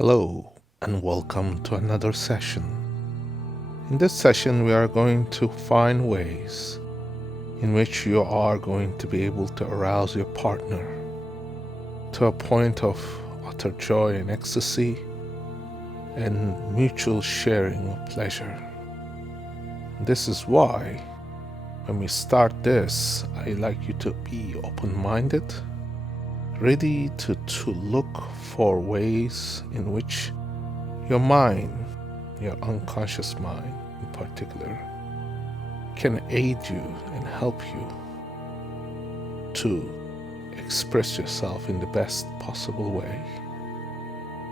Hello and welcome to another session. In this session we are going to find ways in which you are going to be able to arouse your partner to a point of utter joy and ecstasy and mutual sharing of pleasure. This is why when we start this, I like you to be open-minded, ready to look for ways in which your mind, your unconscious mind in particular, can aid you and help you to express yourself in the best possible way.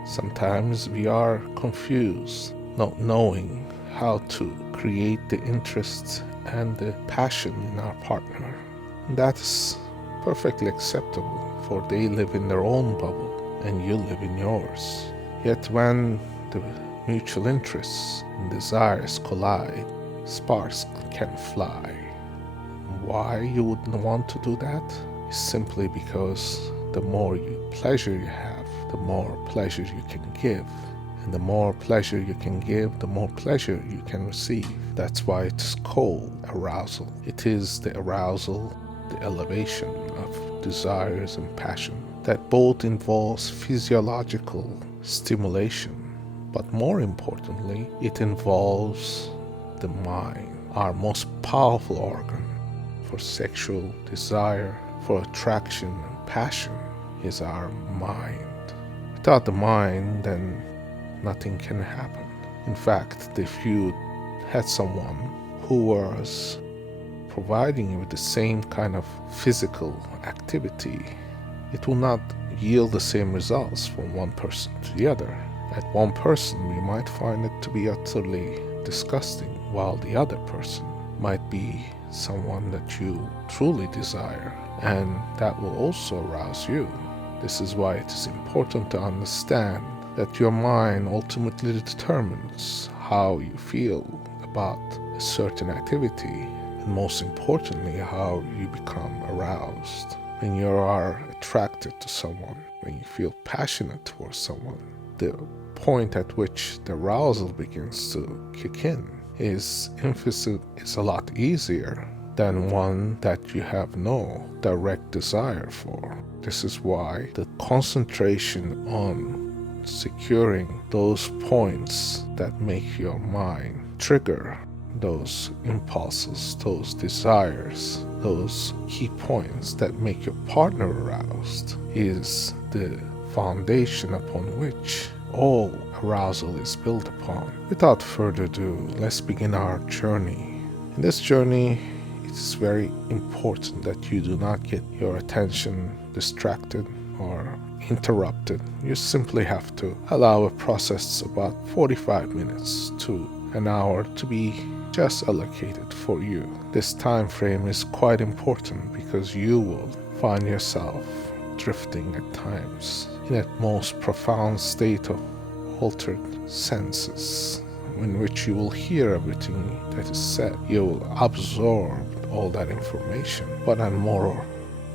Sometimes we are confused, not knowing how to create the interest and the passion in our partner. That's perfectly acceptable, for they live in their own bubble and you live in yours. Yet when the mutual interests and desires collide, sparks can fly. Why you wouldn't want to do that is simply because the more pleasure you have, the more pleasure you can give. And the more pleasure you can give, the more pleasure you can receive. That's why it's called arousal. It is the arousal, the elevation of desires and passion that both involves physiological stimulation, but more importantly, it involves the mind, our most powerful organ for sexual desire, for attraction and passion is our mind. Without the mind, then nothing can happen. In fact, if you had someone who was providing you with the same kind of physical activity, it will not yield the same results from one person to the other. At one person, you might find it to be utterly disgusting, while the other person might be someone that you truly desire, and that will also arouse you. This is why it is important to understand that your mind ultimately determines how you feel about a certain activity, and most importantly, how you become aroused. When you are attracted to someone, when you feel passionate towards someone, the point at which the arousal begins to kick in is a lot easier than one that you have no direct desire for. This is why the concentration on securing those points that make your mind trigger those impulses, those desires, those key points that make your partner aroused is the foundation upon which all arousal is built upon. Without further ado, let's begin our journey. In this journey, it is very important that you do not get your attention distracted or interrupted. You simply have to allow a process about 45 minutes to an hour to be just allocated for you. This time frame is quite important because you will find yourself drifting at times in a most profound state of altered senses, in which you will hear everything that is said. You will absorb all that information, but in a more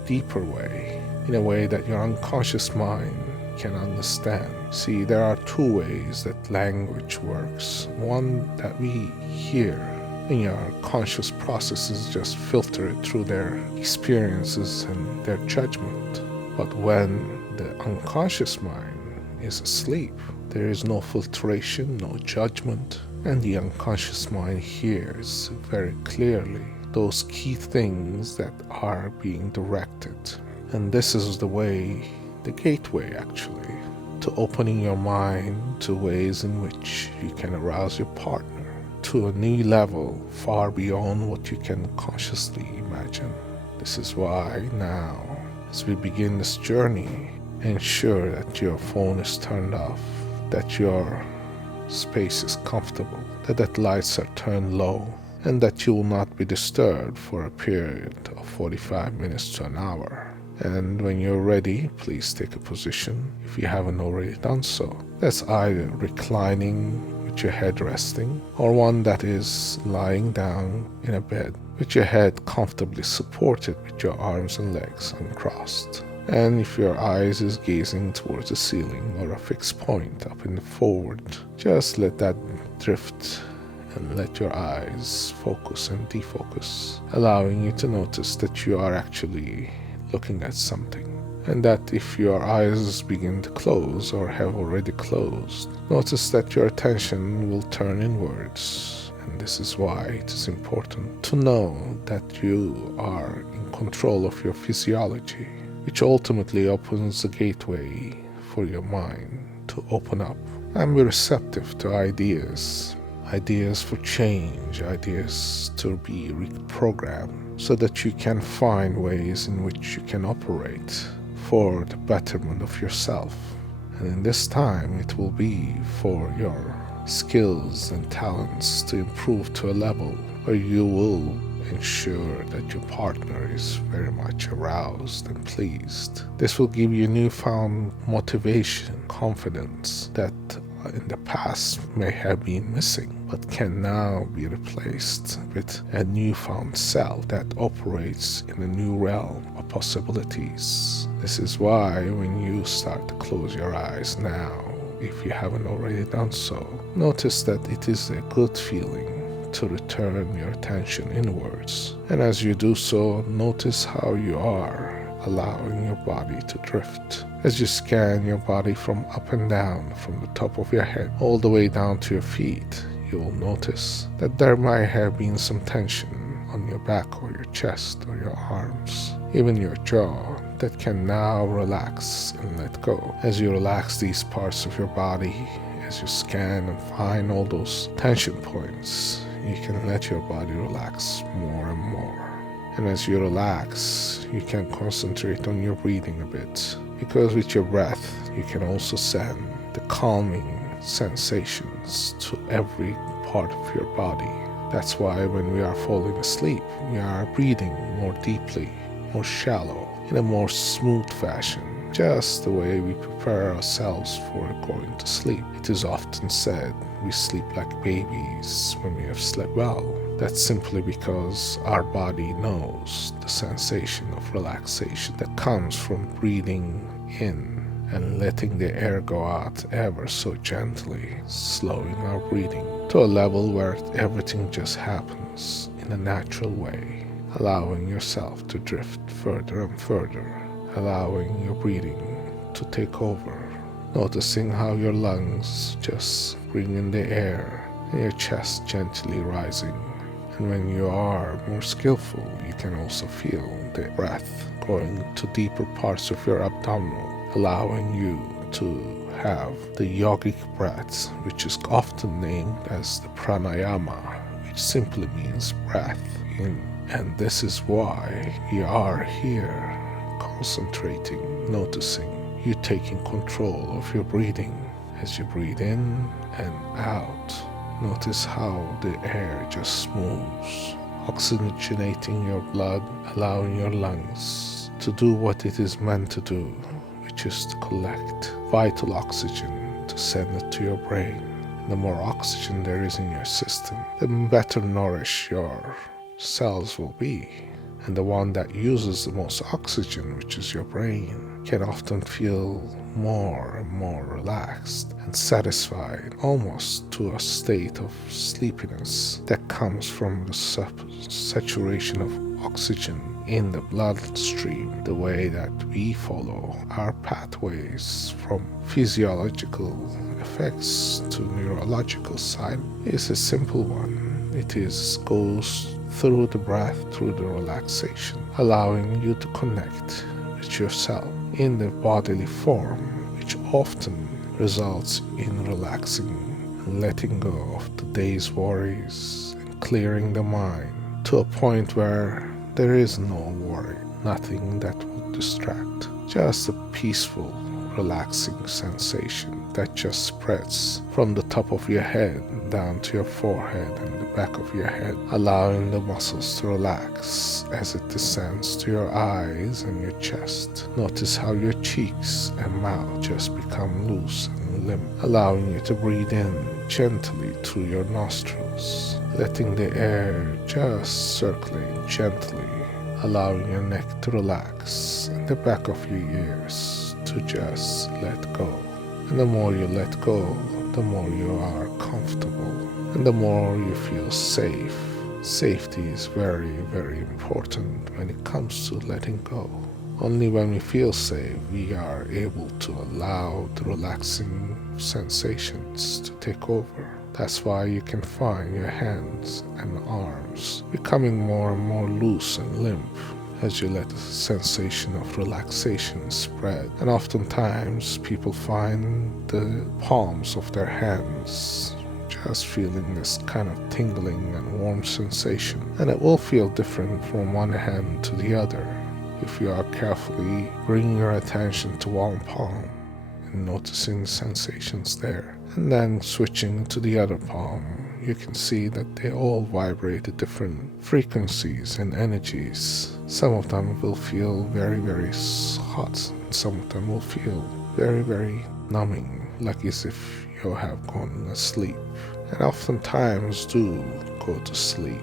deeper way, in a way that your unconscious mind can understand. See, there are two ways that language works. One that we hear, and your conscious processes just filter it through their experiences and their judgment. But when the unconscious mind is asleep, there is no filtration, no judgment, and the unconscious mind hears very clearly those key things that are being directed. And this is the way, the gateway actually, to opening your mind to ways in which you can arouse your partner to a new level far beyond what you can consciously imagine. This is why now, as we begin this journey, ensure that your phone is turned off, that your space is comfortable, that the lights are turned low, and that you will not be disturbed for a period of 45 minutes to an hour. And when you're ready, please take a position if you haven't already done so. That's either reclining with your head resting, or one that is lying down in a bed with your head comfortably supported with your arms and legs uncrossed. And if your eyes is gazing towards the ceiling or a fixed point up in the forward, just let that drift and let your eyes focus and defocus, allowing you to notice that you are actually looking at something. And that if your eyes begin to close or have already closed, notice that your attention will turn inwards. And this is why it is important to know that you are in control of your physiology, which ultimately opens the gateway for your mind to open up and be receptive to ideas for change, ideas to be reprogrammed, so that you can find ways in which you can operate for the betterment of yourself. And in this time, it will be for your skills and talents to improve to a level where you will ensure that your partner is very much aroused and pleased. This will give you newfound motivation, confidence that in the past may have been missing, but can now be replaced with a newfound self that operates in a new realm of possibilities. This is why when you start to close your eyes now, if you haven't already done so, notice that it is a good feeling to return your attention inwards. And as you do so, notice how you are allowing your body to drift. As you scan your body from up and down, from the top of your head all the way down to your feet, you will notice that there might have been some tension on your back or your chest or your arms, even your jaw, that can now relax and let go. As you relax these parts of your body, as you scan and find all those tension points, you can let your body relax more and more. And as you relax, you can concentrate on your breathing a bit, because with your breath, you can also send the calming sensations to every part of your body. That's why when we are falling asleep, we are breathing more deeply, more shallow, in a more smooth fashion, just the way we prepare ourselves for going to sleep. It is often said we sleep like babies when we have slept well. That's simply because our body knows the sensation of relaxation that comes from breathing in and letting the air go out ever so gently, slowing our breathing to a level where everything just happens in a natural way, allowing yourself to drift further and further, allowing your breathing to take over, noticing how your lungs just bring in the air and your chest gently rising. And when you are more skillful, you can also feel the breath going to deeper parts of your abdominal, allowing you to have the yogic breath, which is often named as the pranayama, which simply means breath in. And this is why we are here, concentrating, noticing, you taking control of your breathing. As you breathe in and out, notice how the air just moves, oxygenating your blood, allowing your lungs to do what it is meant to do, which is to collect vital oxygen to send it to your brain. The more oxygen there is in your system, the better nourished your cells will be. And the one that uses the most oxygen, which is your brain, can often feel more and more relaxed and satisfied, almost to a state of sleepiness that comes from the saturation of oxygen in the bloodstream. The way that we follow our pathways from physiological effects to neurological side is a simple one. It goes through the breath, through the relaxation, allowing you to connect with yourself in the bodily form, which often results in relaxing and letting go of the day's worries and clearing the mind to a point where there is no worry, nothing that will distract, just a peaceful, relaxing sensation that just spreads from the top of your head down to your forehead and the back of your head, allowing the muscles to relax as it descends to your eyes and your chest. Notice how your cheeks and mouth just become loose and limp, allowing you to breathe in gently through your nostrils, letting the air just circulate gently, allowing your neck to relax and the back of your ears to just let go. And the more you let go, the more you are comfortable and the more you feel safe. Safety is very, very important when it comes to letting go. Only when we feel safe, we are able to allow the relaxing sensations to take over. That's why you can find your hands and arms becoming more and more loose and limp as you let the sensation of relaxation spread. And oftentimes people find the palms of their hands just feeling this kind of tingling and warm sensation. And it will feel different from one hand to the other if you are carefully bringing your attention to one palm and noticing the sensations there. And then switching to the other palm, you can see that they all vibrate at different frequencies and energies. Some of them will feel very, very hot. Some of them will feel very, very numbing, like as if you have gone asleep. And oftentimes do go to sleep.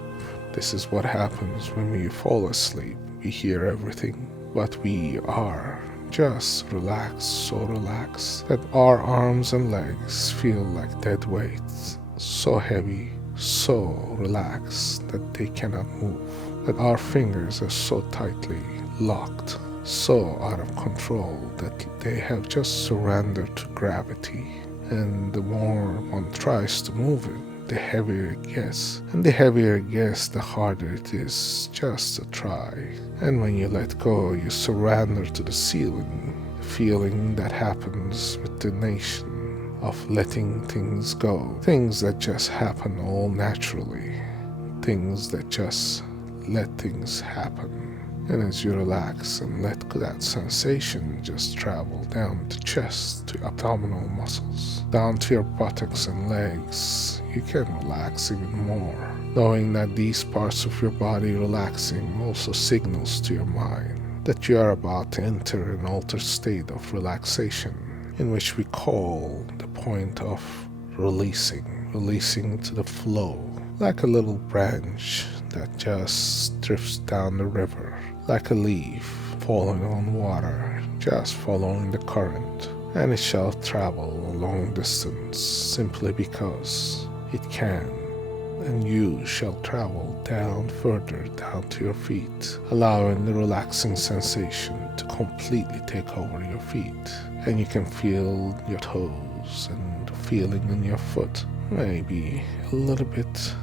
This is what happens when we fall asleep. We hear everything, but we are just relaxed, so relaxed that our arms and legs feel like dead weights, so heavy, so relaxed that they cannot move, that our fingers are so tightly locked, so out of control that they have just surrendered to gravity. And the more one tries to move it, the heavier it gets. And the heavier it gets, the harder it is just to try. And when you let go, you surrender to the ceiling, the feeling that happens with the nation of letting things go. Things that just happen all naturally. Things that just let things happen. And as you relax and let that sensation just travel down the chest to abdominal muscles, down to your buttocks and legs, you can relax even more, knowing that these parts of your body relaxing also signals to your mind that you are about to enter an altered state of relaxation, in which we call the point of releasing to the flow, like a little branch that just drifts down the river, like a leaf falling on water, just following the current, and it shall travel a long distance simply because it can, and you shall travel down further down to your feet, allowing the relaxing sensation to completely take over your feet, and you can feel your toes and the feeling in your foot, maybe a little bit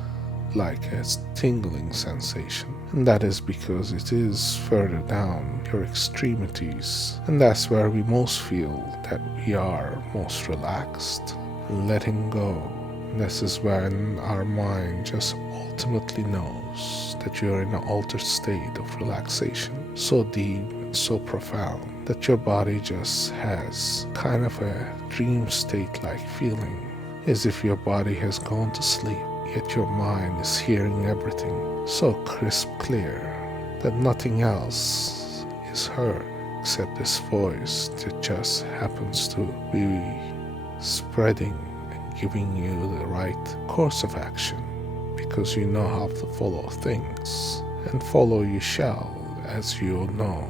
like a tingling sensation, and that is because it is further down your extremities, and that's where we most feel that we are most relaxed, letting go. And this is when our mind just ultimately knows that you're in an altered state of relaxation, so deep and so profound that your body just has kind of a dream state-like feeling, as if your body has gone to sleep. Yet your mind is hearing everything so crisp clear that nothing else is heard except this voice that just happens to be spreading and giving you the right course of action, because you know how to follow things, and follow you shall, as you know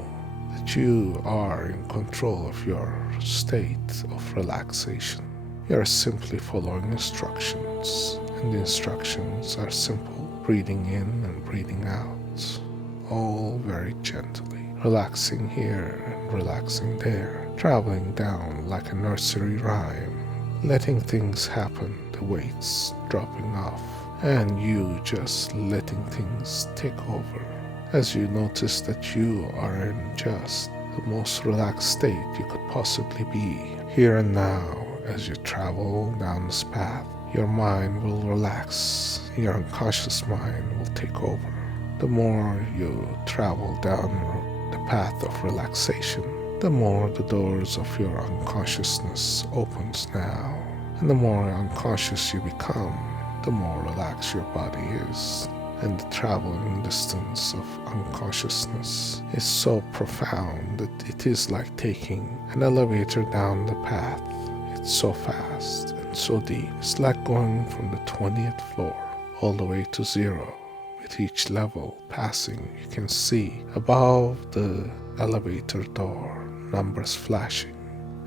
that you are in control of your state of relaxation. You are simply following instructions. And the instructions are simple: breathing in and breathing out, all very gently, relaxing here and relaxing there, traveling down like a nursery rhyme, letting things happen, the weights dropping off, and you just letting things take over, as you notice that you are in just the most relaxed state you could possibly be, here and now. As you travel down this path, your mind will relax, your unconscious mind will take over. The more you travel down the path of relaxation, the more the doors of your unconsciousness opens now. And the more unconscious you become, the more relaxed your body is. And the traveling distance of unconsciousness is so profound that it is like taking an elevator down the path. It's so fast and so deep. It's like going from the 20th floor all the way to zero At each level passing, you can see above the elevator door numbers flashing,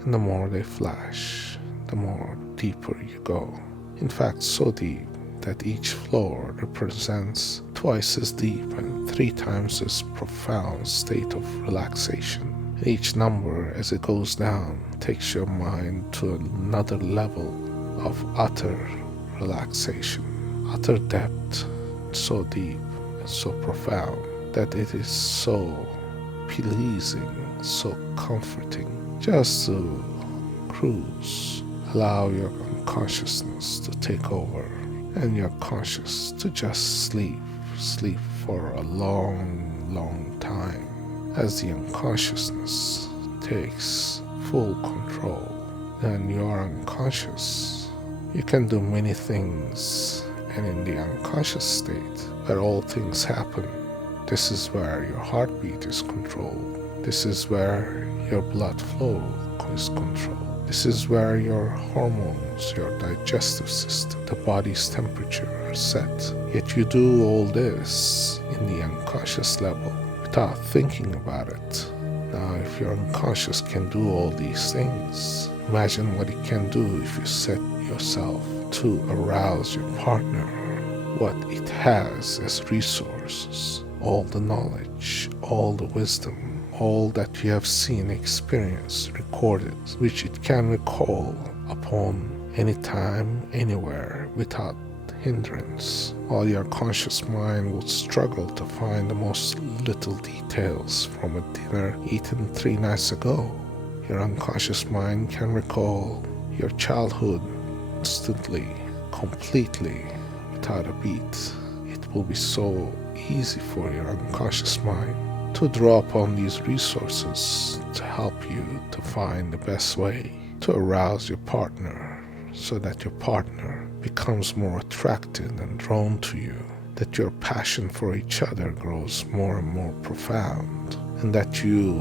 and the more they flash, the more deeper you go. In fact, so deep that each floor represents twice as deep and 3 times as profound state of relaxation. And each number, as it goes down, takes your mind to another level of utter relaxation, utter depth, so deep and so profound that it is so pleasing, so comforting just to cruise. Allow your unconsciousness to take over and your conscious to just sleep for a long time. As the unconsciousness takes full control, then you are unconscious. You can do many things, and in the unconscious state where all things happen, this is where your heartbeat is controlled. This is where your blood flow is controlled. This is where your hormones, your digestive system, the body's temperature are set. Yet you do all this in the unconscious level without thinking about it. Now, if your unconscious can do all these things, imagine what it can do if you set yourself to arouse your partner. What it has as resources, all the knowledge, all the wisdom, all that you have seen, experienced, recorded, which it can recall upon any time, anywhere, without hindrance, while your conscious mind would struggle to find the most little details from a dinner eaten 3 nights ago. Your unconscious mind can recall your childhood instantly, completely, without a beat. It will be so easy for your unconscious mind to draw upon these resources to help you to find the best way to arouse your partner, so that your partner becomes more attracted and drawn to you, that your passion for each other grows more and more profound, and that you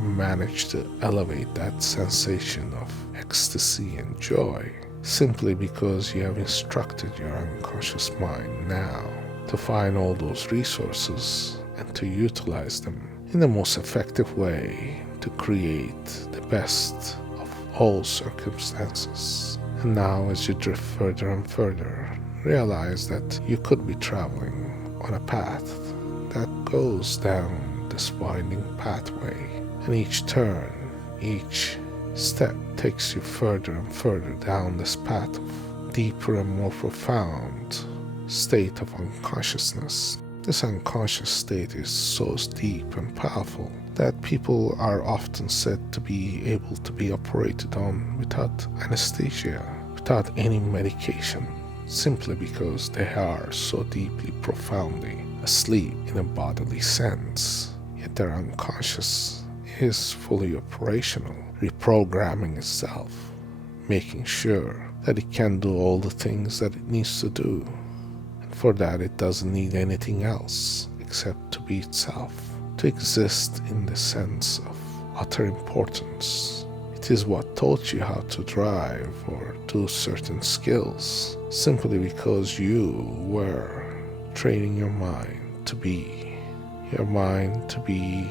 manage to elevate that sensation of ecstasy and joy simply because you have instructed your unconscious mind now to find all those resources and to utilize them in the most effective way to create the best of all circumstances. And now, as you drift further and further, realize that you could be traveling on a path that goes down this winding pathway, and each turn, each step takes you further and further down this path of deeper and more profound state of unconsciousness. This unconscious state is so deep and powerful that people are often said to be able to be operated on without anesthesia, without any medication, simply because they are so deeply, profoundly asleep in a bodily sense. Yet their unconscious is fully operational, reprogramming itself, making sure that it can do all the things that it needs to do. For that, it doesn't need anything else except to be itself, to exist in the sense of utter importance. It is what taught you how to drive or do certain skills, simply because you were training your mind to be. Your mind to be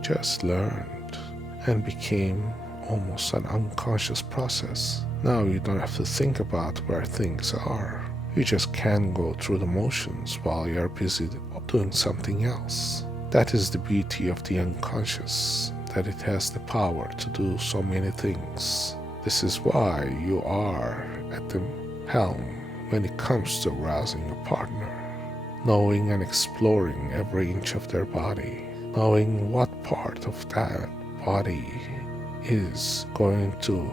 just learned and became almost an unconscious process. Now you don't have to think about where things are. You just can go through the motions while you're busy doing something else. That is the beauty of the unconscious, that it has the power to do so many things. This is why you are at the helm when it comes to arousing your partner, knowing and exploring every inch of their body, knowing what part of that body is going to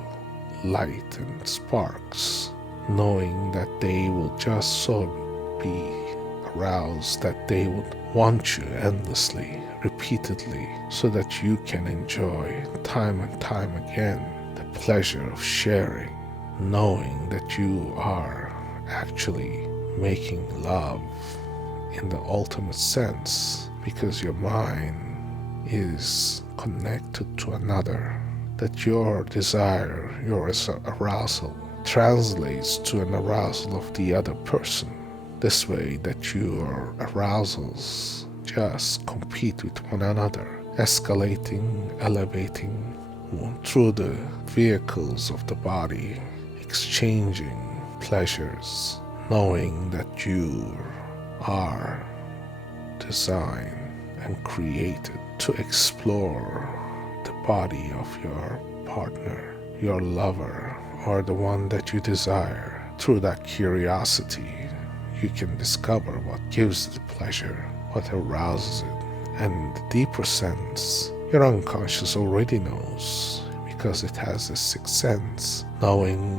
light and sparks, knowing that they will just so be aroused that they would want you endlessly, repeatedly, so that you can enjoy time and time again the pleasure of sharing, knowing that you are actually making love in the ultimate sense, because your mind is connected to another, that your desire, your arousal translates to an arousal of the other person. This way that your arousals just compete with one another, escalating, elevating through the vehicles of the body, exchanging pleasures, knowing that you are designed and created to explore the body of your partner, your lover, or the one that you desire. Through that curiosity, you can discover what gives the pleasure, what arouses it, and the deeper sense, your unconscious already knows because it has a sixth sense, knowing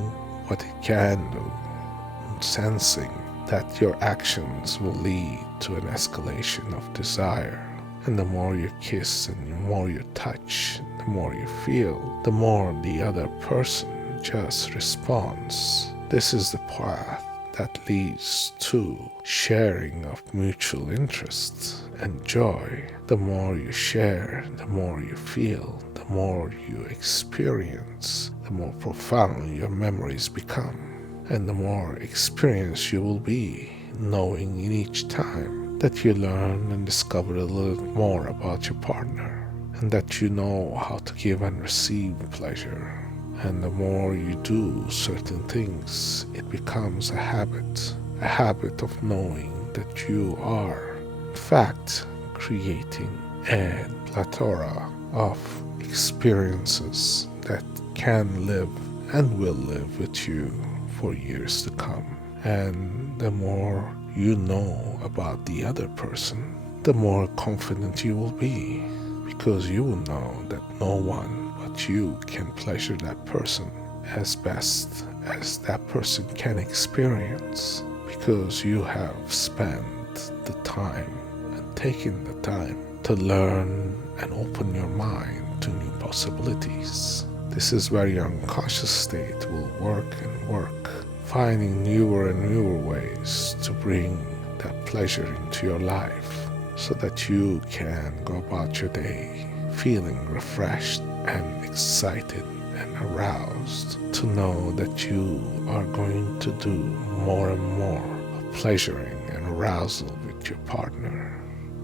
what it can do, sensing that your actions will lead to an escalation of desire. And the more you kiss and the more you touch, the more you feel, the more the other person just responds. This is the path that leads to sharing of mutual interest and joy. The more you share, the more you feel, the more you experience, the more profound your memories become, and the more experienced you will be, knowing in each time that you learn and discover a little more about your partner, and that you know how to give and receive pleasure. And the more you do certain things, it becomes a habit of knowing that you are, in fact, creating a plethora of experiences that can live and will live with you for years to come. And the more you know about the other person, the more confident you will be, because you will know that no one but you can pleasure that person as best as that person can experience, because you have spent the time and taken the time to learn and open your mind to new possibilities. This is where your unconscious state will work and work, finding newer and newer ways to bring that pleasure into your life, so that you can go about your day feeling refreshed and excited and aroused, to know that you are going to do more and more of pleasuring and arousal with your partner,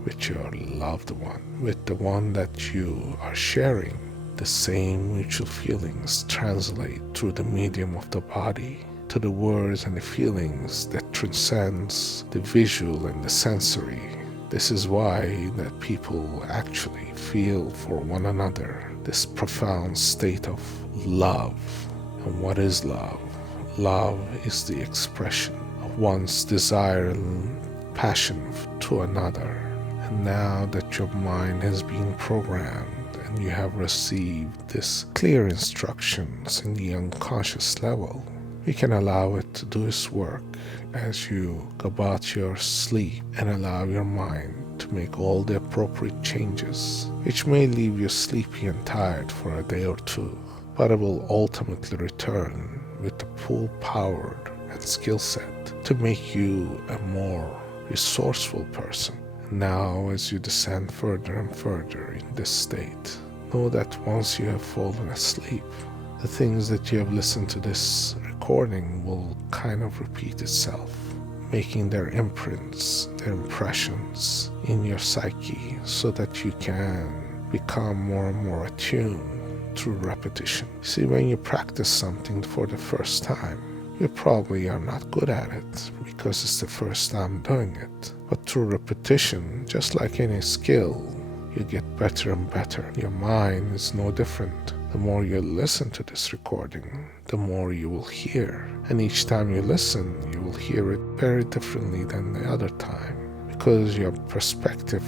with your loved one, with the one that you are sharing. The same mutual feelings translate through the medium of the body to the words and the feelings that transcends the visual and the sensory. This is why that people actually feel for one another this profound state of love. And what is love? Love is the expression of one's desire and passion to another. And now that your mind has been programmed and you have received this clear instructions in the unconscious level, you can allow it to do its work as you go about your sleep, and allow your mind to make all the appropriate changes, which may leave you sleepy and tired for a day or two, but it will ultimately return with the full powered and skill set to make you a more resourceful person. Now, as you descend further and further in this state, know that once you have fallen asleep, the things that you have listened to this recording will kind of repeat itself, making their imprints, their impressions in your psyche, so that you can become more and more attuned through repetition. See, when you practice something for the first time, you probably are not good at it because it's the first time doing it. But through repetition, just like any skill, you get better and better. Your mind is no different. The more you listen to this recording, the more you will hear. And each time you listen, you will hear it very differently than the other time, because your perspective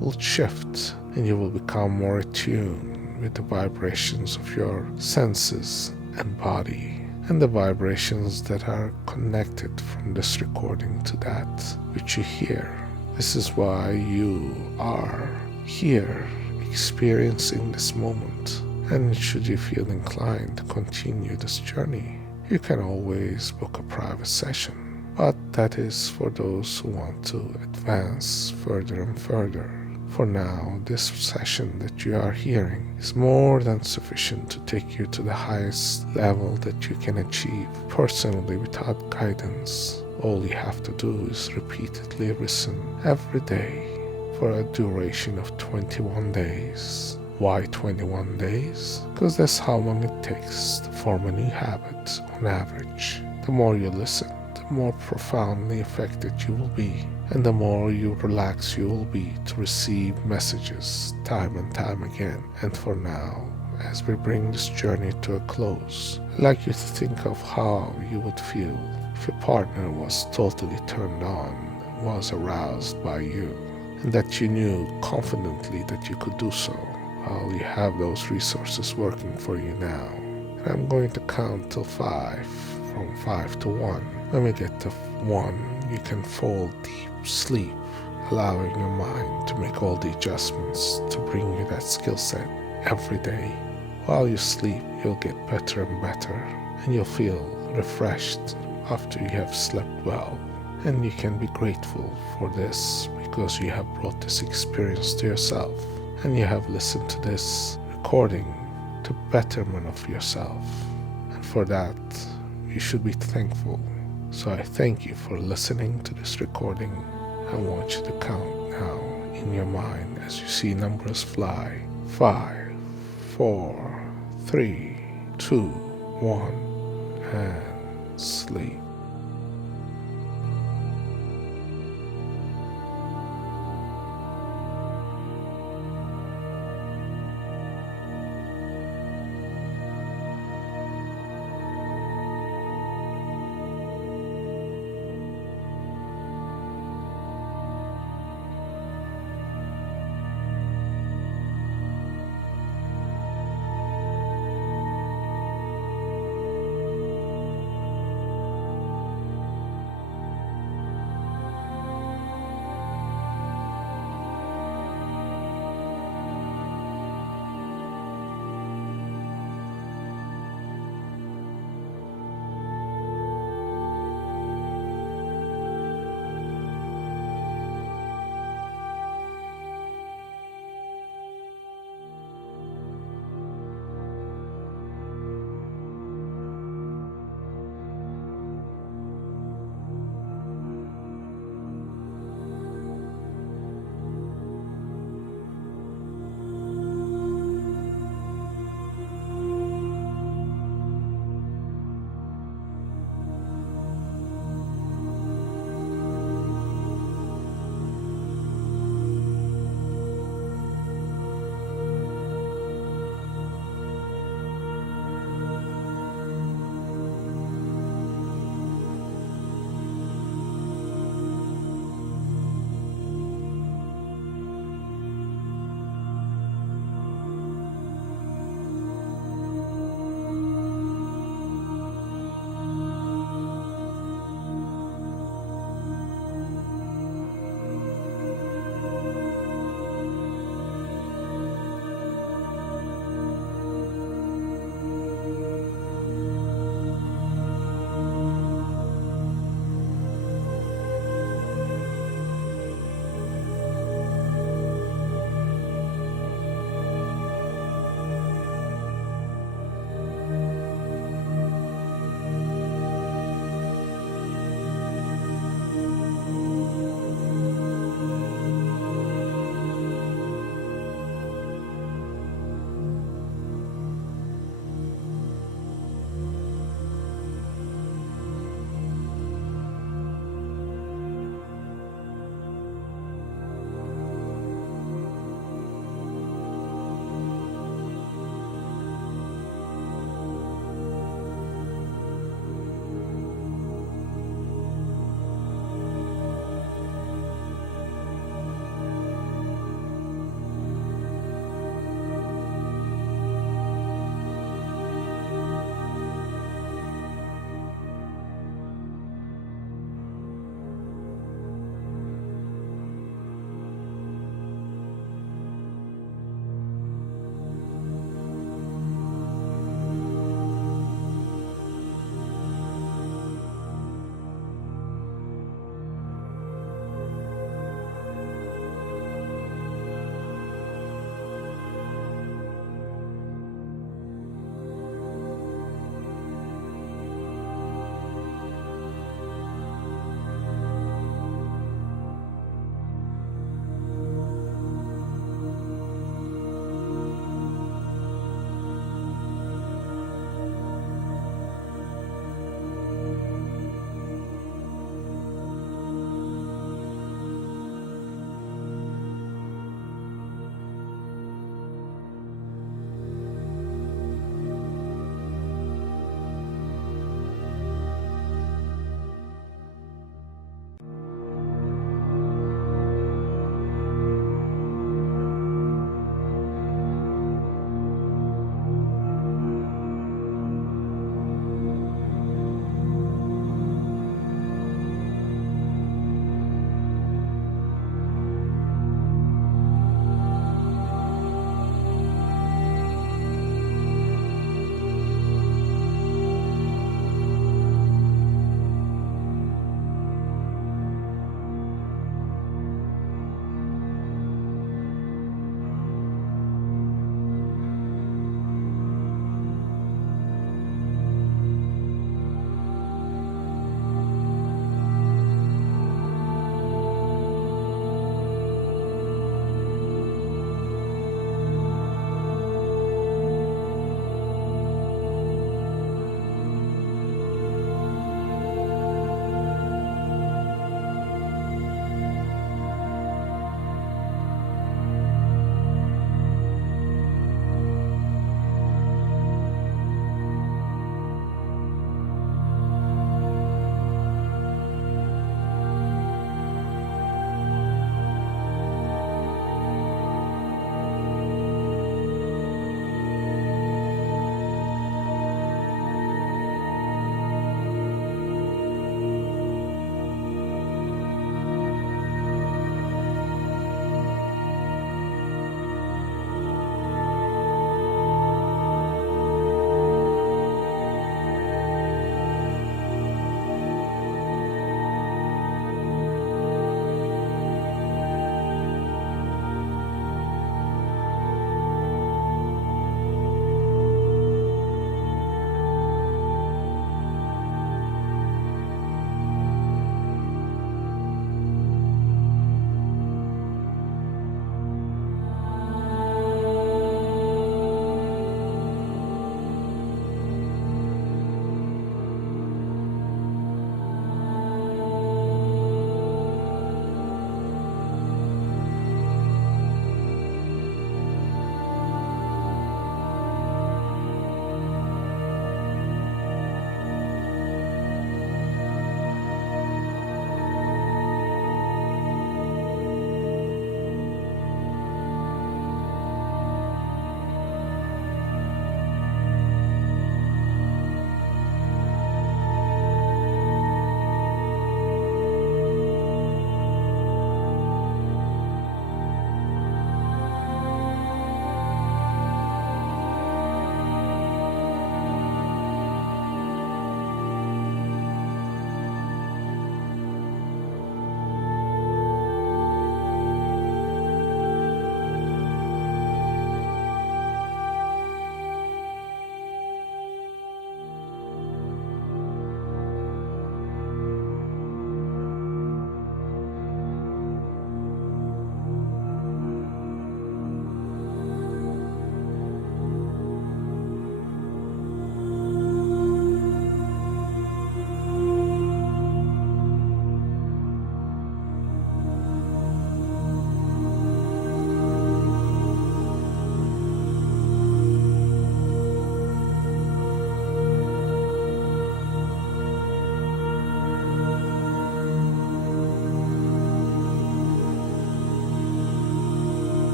will shift and you will become more attuned with the vibrations of your senses and body, and the vibrations that are connected from this recording to that which you hear. This is why you are here experiencing this moment. And should you feel inclined to continue this journey, you can always book a private session. But that is for those who want to advance further and further. For now, this session that you are hearing is more than sufficient to take you to the highest level that you can achieve personally without guidance All you have to do is repeatedly listen every day for a duration of 21 days. Why 21 days? Because that's how long it takes to form a new habit on average. The more you listen, the more profoundly affected you will be, and the more you relax you will be to receive messages time and time again. And for now, as we bring this journey to a close, I'd like you to think of how you would feel if your partner was totally turned on, was aroused by you, and that you knew confidently that you could do so. Well, you have those resources working for you now. And I'm going to count till 5, from 5 to 1. When we get to 1, you can fall deep sleep, allowing your mind to make all the adjustments to bring you that skill set every day. While you sleep, you'll get better and better, and you'll feel refreshed after you have slept well. And you can be grateful for this because you have brought this experience to yourself, and you have listened to this recording to betterment of yourself. And for that, you should be thankful. So I thank you for listening to this recording. I want you to count now in your mind as you see numbers fly. 5, 4, 3, 2, 1, and sleep.